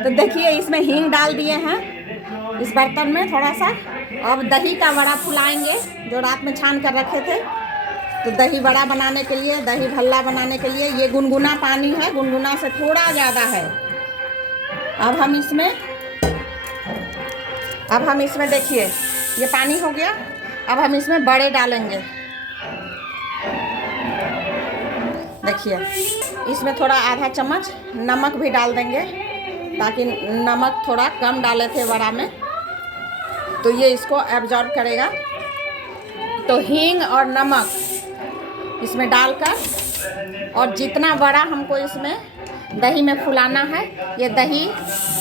तो देखिए इसमें हींग डाल दिए हैं इस बर्तन में थोड़ा सा। अब दही का वड़ा फुलाएंगे जो रात में छान कर रखे थे। तो दही वड़ा बनाने के लिए, दही भल्ला बनाने के लिए ये गुनगुना पानी है, गुनगुना से थोड़ा ज़्यादा है। अब हम इसमें देखिए ये पानी हो गया। अब हम इसमें बड़े डालेंगे। देखिए इसमें थोड़ा आधा चम्मच नमक भी डाल देंगे, ताकि नमक थोड़ा कम डाले थे वड़ा में, तो ये इसको एब्जॉर्ब करेगा। तो हींग और नमक इसमें डालकर, और जितना बड़ा हमको इसमें दही में फुलाना है, ये दही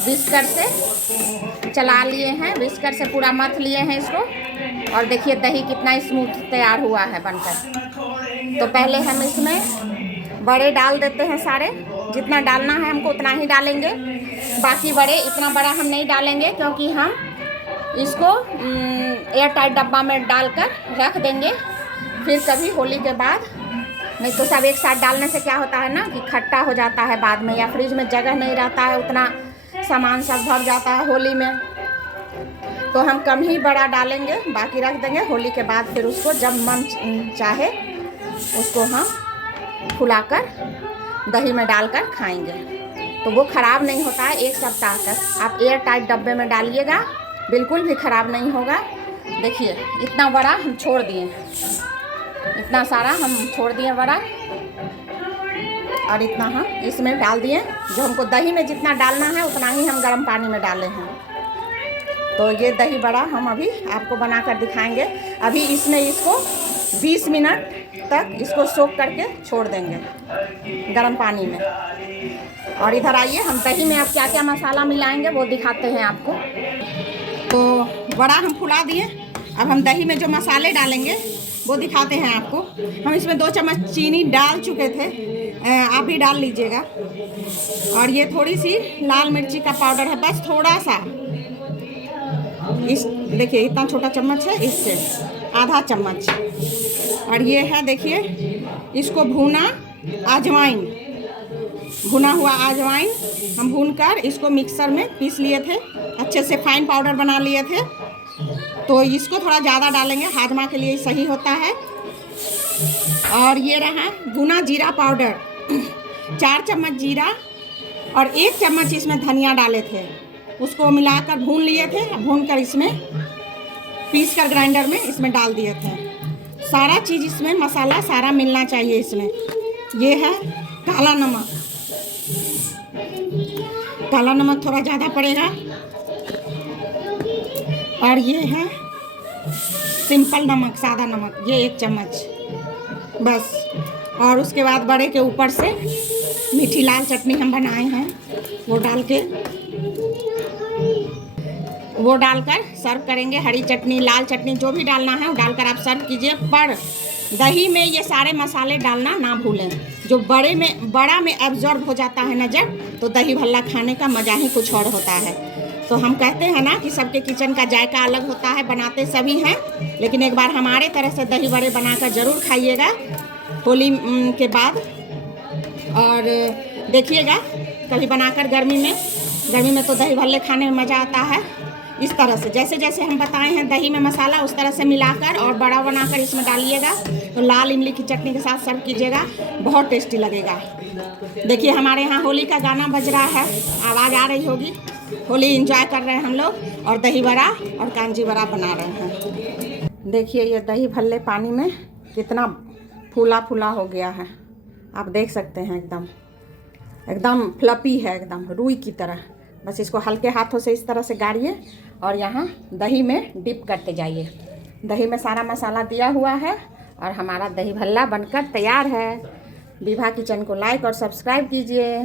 विस्कर से चला लिए हैं, विस्कर से पूरा मथ लिए हैं इसको। और देखिए दही कितना स्मूथ तैयार हुआ है बनकर। तो पहले हम इसमें बड़े डाल देते हैं सारे, जितना डालना है हमको उतना ही डालेंगे। बाकी बड़े इतना बड़ा हम नहीं डालेंगे, क्योंकि हम इसको एयर टाइट डब्बा में डालकर रख देंगे, फिर कभी होली के बाद। नहीं तो सब एक साथ डालने से क्या होता है ना कि खट्टा हो जाता है बाद में, या फ्रिज में जगह नहीं रहता है, उतना सामान सब भर जाता है होली में। तो हम कम ही बड़ा डालेंगे, बाकी रख देंगे। होली के बाद फिर उसको जब मन चाहे उसको हम फुलाकर दही में डालकर खाएंगे। तो वो ख़राब नहीं होता है 1 सप्ताह तक। आप एयर टाइट डब्बे में डालिएगा, बिल्कुल भी ख़राब नहीं होगा। देखिए इतना बड़ा हम छोड़ दिए, इतना सारा हम छोड़ दिए बड़ा, और इतना हम इसमें डाल दिए। जो हमको दही में जितना डालना है उतना ही हम गर्म पानी में डाले हैं। तो ये दही बड़ा हम अभी आपको बनाकर दिखाएंगे। अभी इसमें इसको 20 मिनट तक इसको सोख करके छोड़ देंगे गर्म पानी में। और इधर आइए, हम दही में अब क्या क्या मसाला मिलाएंगे वो दिखाते हैं आपको। तो बड़ा हम फुला दिए, अब हम दही में जो मसाले डालेंगे वो दिखाते हैं आपको। हम इसमें 2 चम्मच चीनी डाल चुके थे, आप भी डाल लीजिएगा। और ये थोड़ी सी लाल मिर्ची का पाउडर है, बस थोड़ा सा। इस देखिए इतना छोटा चम्मच है, इससे आधा चम्मच। और ये है देखिए इसको भुना अजवाइन, भुना हुआ अजवाइन हम भूनकर इसको मिक्सर में पीस लिए थे, अच्छे से फाइन पाउडर बना लिए थे। तो इसको थोड़ा ज़्यादा डालेंगे, हाजमा के लिए सही होता है। और ये रहा भुना जीरा पाउडर, 4 चम्मच जीरा और 1 चम्मच इसमें धनिया डाले थे, उसको मिलाकर भून लिए थे। भूनकर इसमें पीस कर ग्राइंडर में इसमें डाल दिए थे। सारा चीज़ इसमें मसाला सारा मिलना चाहिए इसमें। ये है काला नमक, काला नमक थोड़ा ज़्यादा पड़ेगा। और ये है सिंपल नमक, सादा नमक, ये 1 चम्मच बस। और उसके बाद बड़े के ऊपर से मीठी लाल चटनी हम बनाए हैं, वो डालकर सर्व करेंगे। हरी चटनी, लाल चटनी, जो भी डालना है वो डालकर आप सर्व कीजिए। पर दही में ये सारे मसाले डालना ना भूलें, जो बड़ा में एब्जॉर्ब हो जाता है ना जब, तो दही भल्ला खाने का मज़ा ही कुछ और होता है। तो हम कहते हैं ना कि सबके किचन का जायका अलग होता है, बनाते सभी हैं, लेकिन एक बार हमारे तरह से दही बड़े बनाकर ज़रूर खाइएगा होली के बाद। और देखिएगा कभी बनाकर गर्मी में तो दही भल्ले खाने में मज़ा आता है। इस तरह से जैसे जैसे हम बताए हैं दही में मसाला, उस तरह से मिलाकर और बड़ा बनाकर इसमें डालिएगा। तो लाल इमली की चटनी के साथ सर्व कीजिएगा, बहुत टेस्टी लगेगा। देखिए हमारे यहाँ होली का गाना बज रहा है, आवाज़ आ रही होगी। होली एंजॉय कर रहे हैं हम लोग, और दही बड़ा और कांजी बड़ा बना रहे हैं। देखिए ये दही भल्ले पानी में कितना फूला फूला हो गया है, आप देख सकते हैं। एकदम फ्लपी है, एकदम रुई की तरह। बस इसको हल्के हाथों से इस तरह से गाड़िए और यहाँ दही में डिप करते जाइए। दही में सारा मसाला दिया हुआ है और हमारा दही भल्ला बनकर तैयार है। विभा किचन को लाइक और सब्सक्राइब कीजिए।